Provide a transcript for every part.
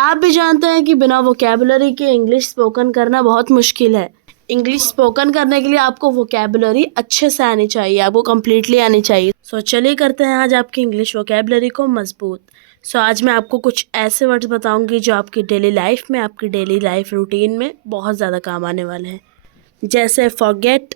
आप भी जानते हैं कि बिना वोकैबुलरी के इंग्लिश स्पोकन करना बहुत मुश्किल है। इंग्लिश स्पोकन करने के लिए आपको वोकैबुलरी अच्छे से आनी चाहिए, आपको कम्प्लीटली आनी चाहिए। चलिए करते हैं आज आपकी इंग्लिश वोकैबुलरी को मजबूत। आज मैं आपको कुछ ऐसे वर्ड्स बताऊंगी जो आपकी डेली लाइफ में, आपकी डेली लाइफ रूटीन में बहुत ज़्यादा काम आने वाले हैं, जैसे फॉरगेट,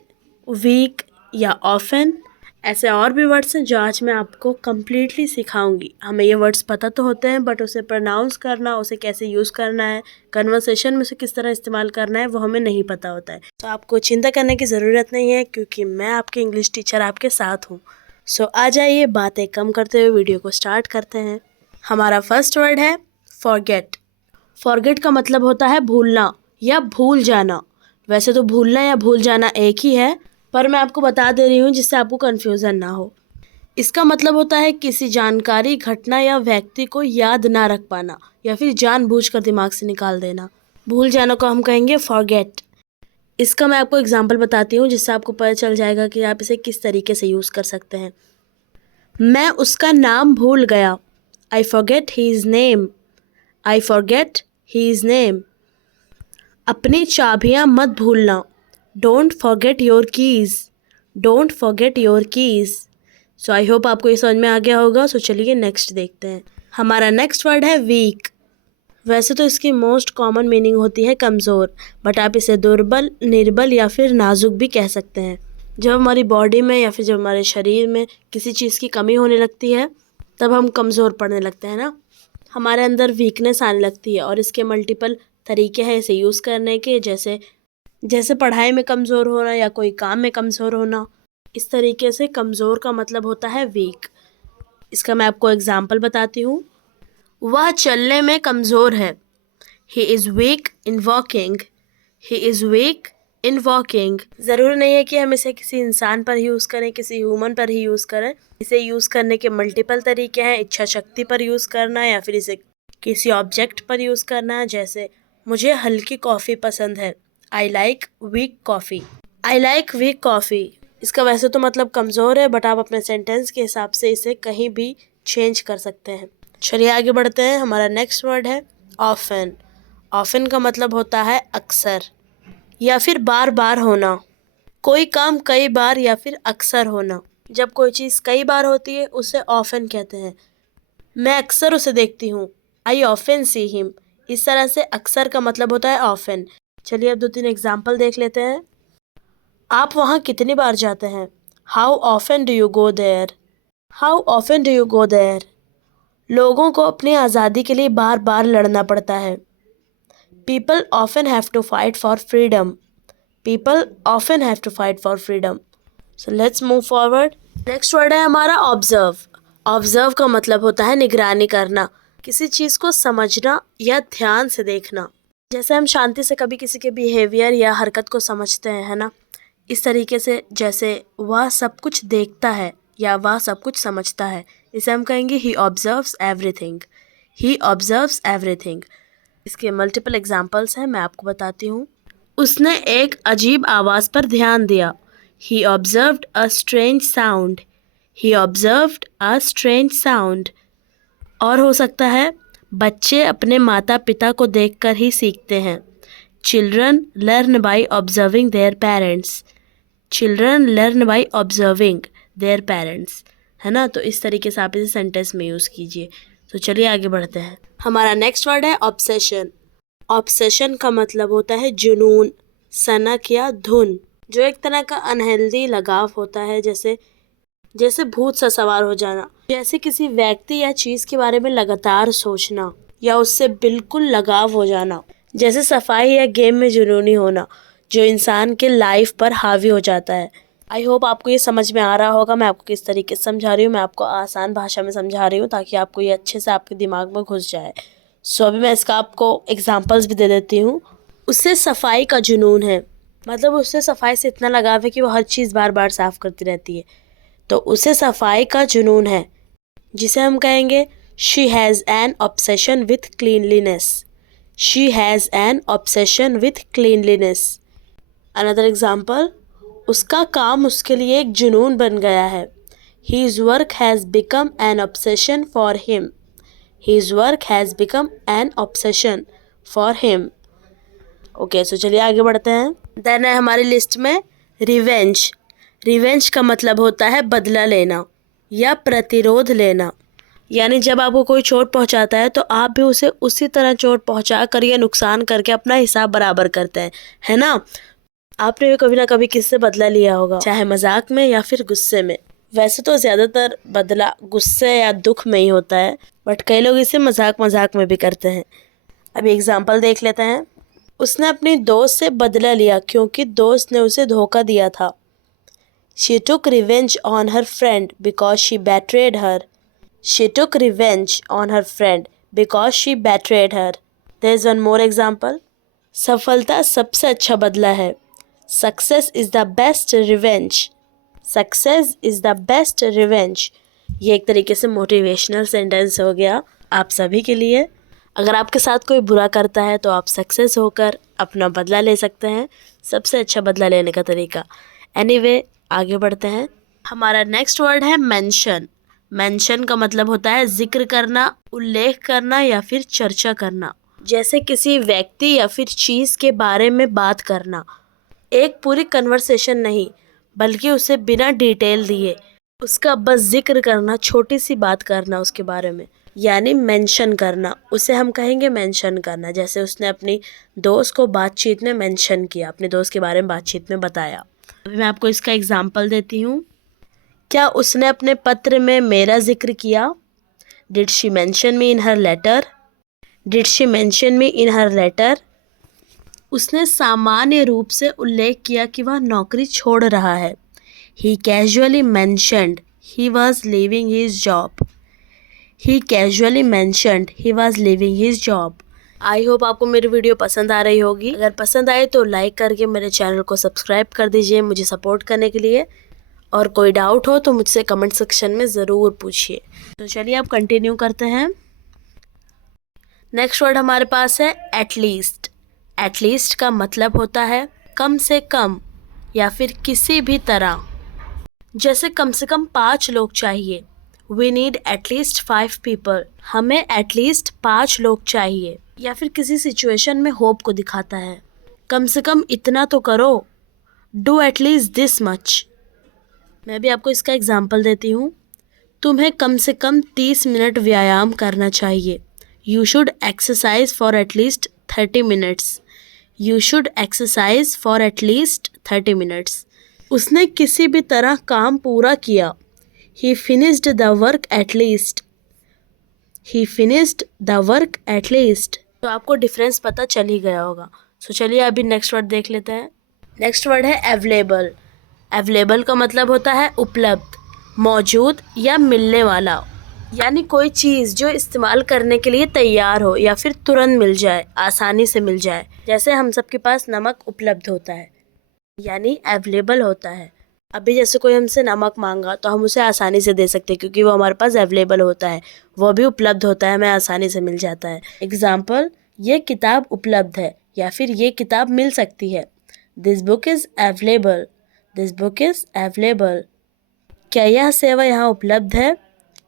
वीक या ऑफन। ऐसे और भी वर्ड्स हैं जो आज मैं आपको कम्प्लीटली सिखाऊंगी। हमें ये वर्ड्स पता तो होते हैं, बट उसे प्रोनाउंस करना, उसे कैसे यूज़ करना है, कन्वर्सेशन में उसे किस तरह इस्तेमाल करना है, वो हमें नहीं पता होता है। तो आपको चिंता करने की ज़रूरत नहीं है, क्योंकि मैं आपकी इंग्लिश टीचर आपके साथ हूँ। आ जाइए बातें कम करते हुए वीडियो को स्टार्ट करते हैं। हमारा फर्स्ट वर्ड है फॉरगेट। फॉरगेट का मतलब होता है भूलना या भूल जाना। वैसे तो भूलना या भूल जाना एक ही है, पर मैं आपको बता दे रही हूँ जिससे आपको कन्फ्यूज़न ना हो। इसका मतलब होता है किसी जानकारी, घटना या व्यक्ति को याद ना रख पाना या फिर जानबूझकर दिमाग से निकाल देना। भूल जाना को हम कहेंगे फॉरगेट। इसका मैं आपको एग्जाम्पल बताती हूँ जिससे आपको पता चल जाएगा कि आप इसे किस तरीके से यूज़ कर सकते हैं। मैं उसका नाम भूल गया। I forget his name. I forget his name. अपनी चाबियाँ मत भूलना। Don't forget your keys. Don't forget your keys. I hope आपको ये समझ में आ गया होगा। चलिए नेक्स्ट देखते हैं। हमारा नेक्स्ट वर्ड है वीक। वैसे तो इसकी मोस्ट कॉमन मीनिंग होती है कमज़ोर, बट आप इसे दुर्बल, निर्बल या फिर नाजुक भी कह सकते हैं। जब हमारी बॉडी में या फिर जब हमारे शरीर में किसी चीज़ की कमी होने लगती है, तब हम कमज़ोर पड़ने लगते हैं ना, हमारे अंदर वीकनेस आने लगती है। और इसके मल्टीपल तरीके हैं इसे यूज़ करने के, जैसे पढ़ाई में कमज़ोर होना या कोई काम में कमज़ोर होना। इस तरीके से कमज़ोर का मतलब होता है वीक। इसका मैं आपको एग्जाम्पल बताती हूँ। वह चलने में कमज़ोर है। He is week in walking. He is week in walking. ज़रूरी नहीं है कि हम इसे किसी इंसान पर ही यूज़ करें, किसी ह्यूमन पर ही यूज़ करें। इसे यूज़ करने के मल्टीपल तरीके हैं। इच्छा शक्ति पर यूज़ करना या फिर इसे किसी ऑब्जेक्ट पर यूज़ करना। जैसे मुझे हल्की कॉफ़ी पसंद है। I like weak coffee. I like weak coffee. इसका वैसे तो मतलब कमज़ोर है, बट आप अपने सेंटेंस के हिसाब से इसे कहीं भी चेंज कर सकते हैं। चलिए आगे बढ़ते हैं। हमारा नेक्स्ट वर्ड है ऑफन। ऑफन का मतलब होता है अक्सर या फिर बार बार होना। कोई काम कई बार या फिर अक्सर होना। जब कोई चीज़ कई बार होती है उसे ऑफन कहते हैं। मैं अक्सर उसे देखती हूँ। I often see him. इस तरह से अक्सर का मतलब होता है ऑफन। चलिए अब 2-3 एग्जाम्पल देख लेते हैं। आप वहाँ कितनी बार जाते हैं? How often do you go there? How often do you go there? लोगों को अपनी आज़ादी के लिए बार बार लड़ना पड़ता है। People often have to fight for freedom. People often have to fight for freedom. Let's move forward. Next word है हमारा ऑब्जर्व। ऑब्जर्व का मतलब होता है निगरानी करना, किसी चीज़ को समझना या ध्यान से देखना। जैसे हम शांति से कभी किसी के बिहेवियर या हरकत को समझते हैं, है ना, इस तरीके से जैसे वह सब कुछ देखता है या वह सब कुछ समझता है, इसे हम कहेंगे ही ऑब्जर्व्स एवरीथिंग। ही ऑब्जर्व्स एवरीथिंग। इसके मल्टीपल एग्जाम्पल्स हैं, मैं आपको बताती हूँ। उसने एक अजीब आवाज़ पर ध्यान दिया। He observed a strange sound. He observed a strange sound. और हो सकता है बच्चे अपने माता पिता को देखकर ही सीखते हैं। Children learn by observing their parents. Children learn by observing their parents, है ना। तो इस तरीके से आप इसे सेंटेंस में यूज़ कीजिए। चलिए आगे बढ़ते हैं। हमारा नेक्स्ट वर्ड है ऑब्सेशन। ऑब्सेशन का मतलब होता है जुनून, सनक या धुन, जो एक तरह का अनहेल्दी लगाव होता है, जैसे भूत सा सवार हो जाना। जैसे किसी व्यक्ति या चीज़ के बारे में लगातार सोचना या उससे बिल्कुल लगाव हो जाना। जैसे सफाई या गेम में जुनूनी होना, जो इंसान के लाइफ पर हावी हो जाता है। आई होप आपको ये समझ में आ रहा होगा मैं आपको किस तरीके से समझा रही हूँ। मैं आपको आसान भाषा में समझा रही हूँ ताकि आपको ये अच्छे से आपके दिमाग में घुस जाए। अभी मैं इसका आपको एग्जाम्पल्स भी दे देती हूँ। उससे सफाई का जुनून है, मतलब उससे सफाई से इतना लगाव है कि वो हर चीज़ बार बार साफ करती रहती है, तो उसे सफाई का जुनून है, जिसे हम कहेंगे she has an obsession with cleanliness. She has an obsession with cleanliness. Another example, उसका काम उसके लिए एक जुनून बन गया है। His work has become an obsession for him. His work has become an obsession for him. Okay, so चलिए आगे बढ़ते हैं. देन है हमारी लिस्ट में रिवेंज. रिवेंज का मतलब होता है बदला लेना या प्रतिरोध लेना. यानी जब आपको कोई चोट पहुंचाता है तो आप भी उसे उसी तरह चोट पहुंचा कर या नुकसान करके अपना हिसाब बराबर करते हैं, है ना. आपने भी कभी ना कभी किससे बदला लिया होगा, चाहे मजाक में या फिर गुस्से में. वैसे तो ज़्यादातर बदला गुस्से या दुख में ही होता है, बट कई लोग इसे मजाक मजाक में भी करते हैं. अभी एग्जाम्पल देख लेते हैं. उसने अपनी दोस्त से बदला लिया क्योंकि दोस्त ने उसे धोखा दिया था. She took revenge on her friend because she betrayed her. She took revenge on her friend because she betrayed her. There is one more example. सफलता सबसे अच्छा बदला है. Success is the best revenge. Success is the best revenge. ये एक तरीके से motivational sentence हो गया आप सभी के लिए. अगर आपके साथ कोई बुरा करता है तो आप सक्सेस होकर अपना बदला ले सकते हैं. सबसे अच्छा बदला लेने का तरीका. एनीवे, आगे बढ़ते हैं. हमारा नेक्स्ट वर्ड है मेंशन. मेंशन का मतलब होता है जिक्र करना, उल्लेख करना या फिर चर्चा करना. जैसे किसी व्यक्ति या फिर चीज़ के बारे में बात करना. एक पूरी कन्वर्सेशन नहीं, बल्कि उसे बिना डिटेल दिए उसका बस जिक्र करना, छोटी सी बात करना उसके बारे में, यानी मेंशन करना. उसे हम कहेंगे मेंशन करना. जैसे उसने अपनी दोस्त को बातचीत में मेंशन किया, अपने दोस्त के बारे में बातचीत में बताया. अभी मैं आपको इसका एग्जाम्पल देती हूँ. क्या उसने अपने पत्र में मेरा जिक्र किया? Did she mention me in her letter? Did she mention me in her letter? उसने सामान्य रूप से उल्लेख किया कि वह नौकरी छोड़ रहा है. He casually mentioned he was leaving his job. He casually mentioned he was leaving his job. I hope आपको मेरी वीडियो पसंद आ रही होगी. अगर पसंद आए तो लाइक करके मेरे चैनल को सब्सक्राइब कर दीजिए मुझे सपोर्ट करने के लिए. और कोई डाउट हो तो मुझसे कमेंट सेक्शन में ज़रूर पूछिए. तो चलिए अब कंटिन्यू करते हैं. नेक्स्ट वर्ड हमारे पास है एटलीस्ट. एटलीस्ट का मतलब होता है कम से कम या फिर किसी भी तरह. जैसे कम से कम 5 लोग चाहिए. वी नीड एटलीस्ट 5 पीपल. हमें एटलीस्ट 5 लोग चाहिए. या फिर किसी सिचुएशन में होप को दिखाता है. कम से कम इतना तो करो. Do at least this much. मैं भी आपको इसका एग्जाम्पल देती हूँ. तुम्हें कम से कम 30 मिनट व्यायाम करना चाहिए. You should exercise for at least 30 minutes. You should exercise for at least 30 minutes. उसने किसी भी तरह काम पूरा किया. ही finished the work at least. He finished the work at least. तो आपको डिफरेंस पता चल ही गया होगा. सो चलिए अभी नेक्स्ट वर्ड देख लेते हैं. नेक्स्ट वर्ड है अवेलेबल. अवेलेबल का मतलब होता है उपलब्ध, मौजूद या मिलने वाला. यानी कोई चीज़ जो इस्तेमाल करने के लिए तैयार हो या फिर तुरंत मिल जाए, आसानी से मिल जाए. जैसे हम सबके पास नमक उपलब्ध होता है, यानी अवेलेबल होता है. अभी जैसे कोई हमसे नमक मांगा तो हम उसे आसानी से दे सकते हैं क्योंकि वो हमारे पास अवेलेबल होता है, वो भी उपलब्ध होता है, हमें आसानी से मिल जाता है. एग्जाम्पल, ये किताब उपलब्ध है या फिर ये किताब मिल सकती है. This book is available. This book is available. क्या यह सेवा यहाँ उपलब्ध है?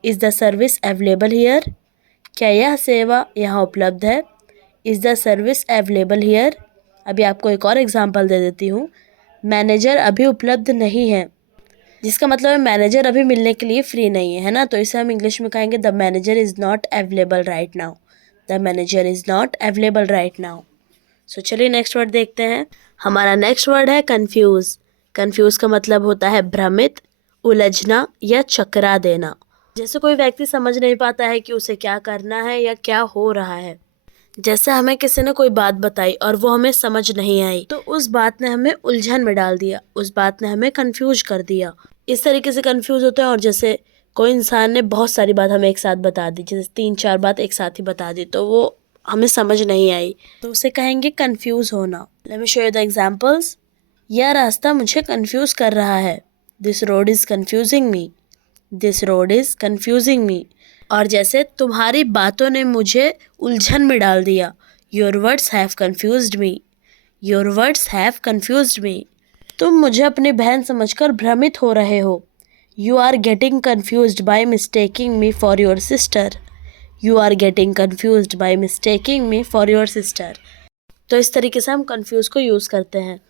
Is the service available here? क्या यह सेवा यहाँ उपलब्ध है? Is the service available here? अभी आपको एक और एग्जांपल दे देती हूँ. मैनेजर अभी उपलब्ध नहीं है, जिसका मतलब है मैनेजर अभी मिलने के लिए फ्री नहीं है, है ना. तो इसे हम इंग्लिश में कहेंगे the manager is not available right now. The manager is not available right now. So चलिए नेक्स्ट वर्ड देखते हैं. हमारा नेक्स्ट वर्ड है कन्फ्यूज़. कन्फ्यूज़ का मतलब होता है भ्रमित, उलझना या चकरा देना. जैसे कोई व्यक्ति समझ नहीं पाता है कि उसे क्या करना है या क्या हो रहा है. जैसे हमें किसी ने कोई बात बताई और वो हमें समझ नहीं आई, तो उस बात ने हमें उलझन में डाल दिया, उस बात ने हमें कंफ्यूज कर दिया. इस तरीके से कंफ्यूज होते हैं. और जैसे कोई इंसान ने बहुत सारी बात हमें एक साथ बता दी, जैसे 3-4 बात एक साथ ही बता दी, तो वो हमें समझ नहीं आई, तो उसे कहेंगे कंफ्यूज होना. Let me show you the examples. यह रास्ता मुझे कंफ्यूज कर रहा है. This road is confusing me. This road is confusing me. और जैसे तुम्हारी बातों ने मुझे उलझन में डाल दिया. Your words have confused me. Your words have confused me. तुम मुझे अपनी बहन समझकर भ्रमित हो रहे हो. You are getting confused by mistaking me for your sister. You are getting confused by mistaking me for your sister. तो इस तरीके से हम कन्फ्यूज़ को यूज़ करते हैं।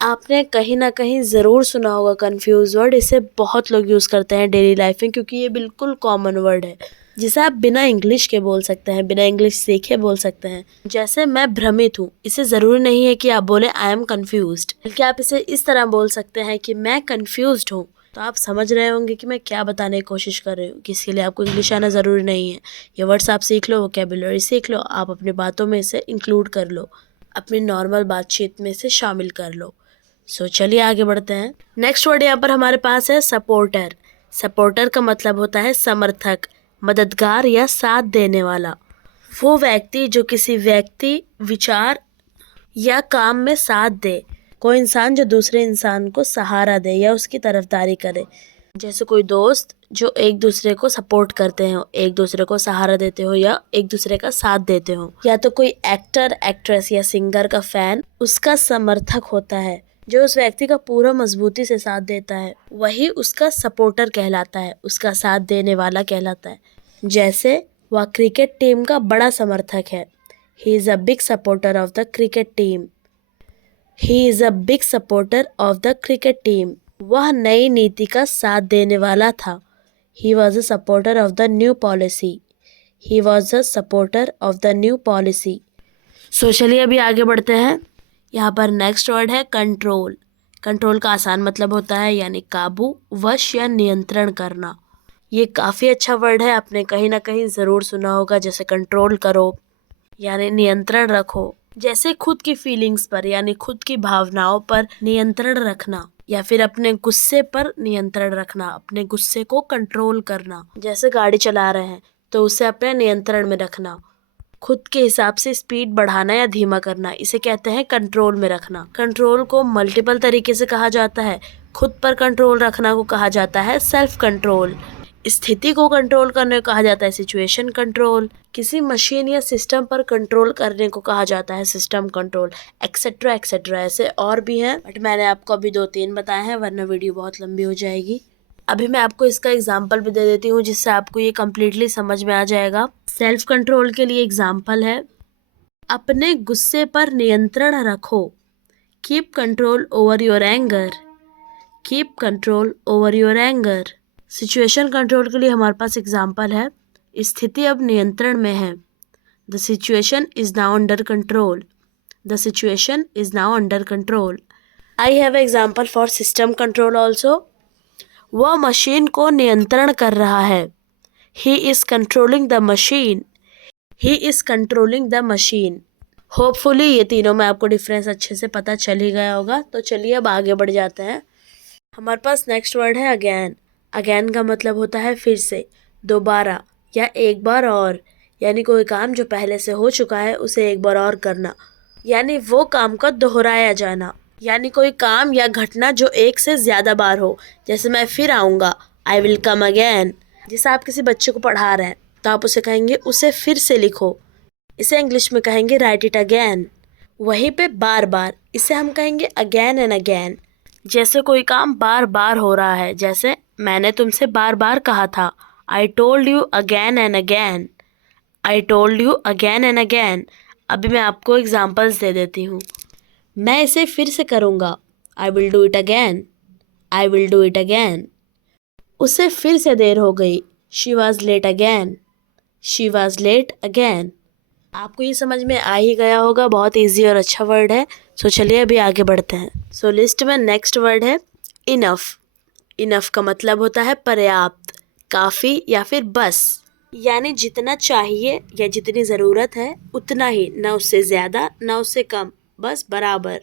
आपने कहीं ना कहीं ज़रूर सुना होगा कन्फ्यूज़ वर्ड। इसे बहुत लोग यूज़ करते हैं डेली लाइफ में, क्योंकि ये बिल्कुल कॉमन वर्ड है जिसे आप बिना इंग्लिश के बोल सकते हैं, बिना इंग्लिश सीखे बोल सकते हैं। जैसे मैं भ्रमित हूँ, इसे ज़रूरी नहीं है कि आप बोले आई एम कन्फ्यूज्ड, बल्कि आप इसे इस तरह बोल सकते हैं कि मैं कन्फ्यूज्ड हूँ। तो आप समझ रहे होंगे कि मैं क्या बताने की कोशिश कर रही हूँ, कि इसके लिए आपको इंग्लिश आना ज़रूरी नहीं है। ये वर्ड्स आप सीख लो, वोकैबुलरी सीख लो, आप अपनी बातों में इसे इंक्लूड कर लो, अपनी नॉर्मल बातचीत में इसे शामिल कर लो। सो चलिए आगे बढ़ते हैं। नेक्स्ट वर्ड यहाँ पर हमारे पास है सपोर्टर। सपोर्टर का मतलब होता है समर्थक, मददगार या साथ देने वाला। वो व्यक्ति जो किसी व्यक्ति, विचार या काम में साथ दे। कोई इंसान जो दूसरे इंसान को सहारा दे या उसकी तरफदारी करे। जैसे कोई दोस्त जो एक दूसरे को सपोर्ट करते हो, एक दूसरे को सहारा देते हो या एक दूसरे का साथ देते हो। या तो कोई एक्टर, एक्ट्रेस या सिंगर का फैन उसका समर्थक होता है, जो उस व्यक्ति का पूरा मजबूती से साथ देता है, वही उसका सपोर्टर कहलाता है, उसका साथ देने वाला कहलाता है। जैसे वह क्रिकेट टीम का बड़ा समर्थक है। He is a big supporter of the cricket team. He is a big supporter of the cricket team. वह नई नीति का साथ देने वाला था। He was a supporter of the new policy. He was a supporter of the new policy. So चलिए अभी आगे बढ़ते हैं। यहाँ पर नेक्स्ट वर्ड है कंट्रोल। कंट्रोल का आसान मतलब होता है यानी काबू, वश या नियंत्रण करना। ये काफ़ी अच्छा वर्ड है, आपने कहीं ना कहीं ज़रूर सुना होगा। जैसे कंट्रोल करो यानी नियंत्रण रखो। जैसे खुद की फीलिंग्स पर यानी खुद की भावनाओं पर नियंत्रण रखना, या फिर अपने गुस्से पर नियंत्रण रखना, अपने गुस्से को कंट्रोल करना। जैसे गाड़ी चला रहे हैं तो उसे अपने नियंत्रण में रखना। खुद के हिसाब से स्पीड बढ़ाना या धीमा करना, इसे कहते हैं कंट्रोल में रखना। कंट्रोल को मल्टीपल तरीके से कहा जाता है। खुद पर कंट्रोल रखना को कहा जाता है सेल्फ कंट्रोल। स्थिति को कंट्रोल करने को कहा जाता है सिचुएशन कंट्रोल। किसी मशीन या सिस्टम पर कंट्रोल करने को कहा जाता है सिस्टम कंट्रोल, एक्सेट्रा एक्सेट्रा। ऐसे और भी हैं, बट मैंने आपको अभी 2-3 बताए हैं, वरना वीडियो बहुत लंबी हो जाएगी। अभी मैं आपको इसका एग्जाम्पल भी दे देती हूँ, जिससे आपको ये कम्प्लीटली समझ में आ जाएगा। सेल्फ कंट्रोल के लिए एग्जाम्पल है, अपने गुस्से पर नियंत्रण रखो। Keep control over your anger. Keep control over your anger. Situation control के लिए हमारे पास एग्जाम्पल है, स्थिति अब नियंत्रण में है। The situation is now under control. The situation is now under control. I have example for system control also. वह मशीन को नियंत्रण कर रहा है। He is controlling the machine. He is controlling the machine. Hopefully ये तीनों में आपको डिफरेंस अच्छे से पता चल ही गया होगा। तो चलिए अब आगे बढ़ जाते हैं। हमारे पास नेक्स्ट वर्ड है अगेन। अगेन का मतलब होता है फिर से, दोबारा या एक बार और। यानी कोई काम जो पहले से हो चुका है उसे एक बार और करना, यानी वो काम का दोहराया जाना। यानी कोई काम या घटना जो एक से ज़्यादा बार हो। जैसे मैं फिर आऊँगा, आई विल कम अगेन। जैसे आप किसी बच्चे को पढ़ा रहे हैं तो आप उसे कहेंगे उसे फिर से लिखो, इसे इंग्लिश में कहेंगे राइट इट अगेन। वहीं पे बार बार, इसे हम कहेंगे अगेन एंड अगेन। जैसे कोई काम बार बार हो रहा है, जैसे मैंने तुमसे बार बार कहा था, I told you again and again. I told you again and again. अभी मैं आपको एग्जांपल्स दे देती हूँ। मैं इसे फिर से करूँगा, I will do it again. I will do it again. उसे फिर से देर हो गई, she was late again. She was late again. आपको ये समझ में आ ही गया होगा, बहुत इजी और अच्छा वर्ड है। सो चलिए अभी आगे बढ़ते हैं। सो लिस्ट में नेक्स्ट वर्ड है इनफ। इनफ का मतलब होता है पर्याप्त, काफ़ी या फिर बस। यानी जितना चाहिए या जितनी ज़रूरत है उतना ही, ना उससे ज़्यादा ना उससे कम, बस बराबर।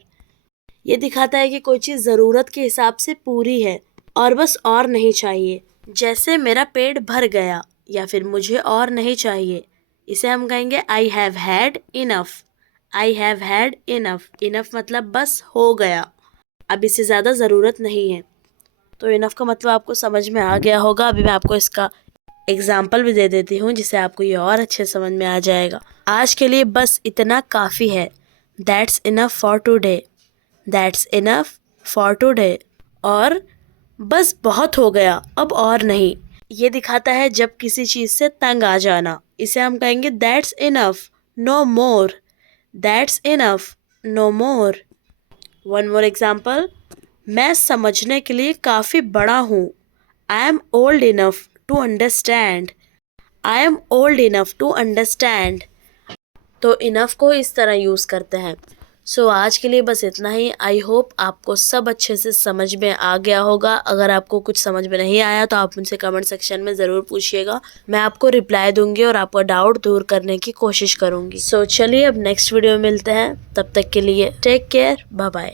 ये दिखाता है कि कोई चीज़ ज़रूरत के हिसाब से पूरी है और बस और नहीं चाहिए। जैसे मेरा पेट भर गया या फिर मुझे और नहीं चाहिए, इसे हम कहेंगे I have had enough. I have had enough. Enough मतलब बस हो गया, अब इससे ज़्यादा ज़रूरत नहीं है। तो इनफ का मतलब आपको समझ में आ गया होगा। अभी मैं आपको इसका एग्जाम्पल भी दे देती हूँ, जिससे आपको ये और अच्छे समझ में आ जाएगा। आज के लिए बस इतना काफ़ी है। That's enough for today. That's enough for today. और बस बहुत हो गया, अब और नहीं। ये दिखाता है जब किसी चीज़ से तंग आ जाना। इसे हम कहेंगे that's enough, no more. That's enough, no more. One more example, मैं समझने के लिए काफ़ी बड़ा हूँ। I am old enough to understand. I am old enough to understand. तो इनफ को इस तरह यूज़ करते हैं। सो आज के लिए बस इतना ही। आई होप आपको सब अच्छे से समझ में आ गया होगा। अगर आपको कुछ समझ में नहीं आया तो आप मुझसे कमेंट सेक्शन में ज़रूर पूछिएगा। मैं आपको रिप्लाई दूंगी और आपका डाउट दूर करने की कोशिश करूंगी। सो चलिए अब नेक्स्ट वीडियो में मिलते हैं। तब तक के लिए टेक केयर, बाय बाय।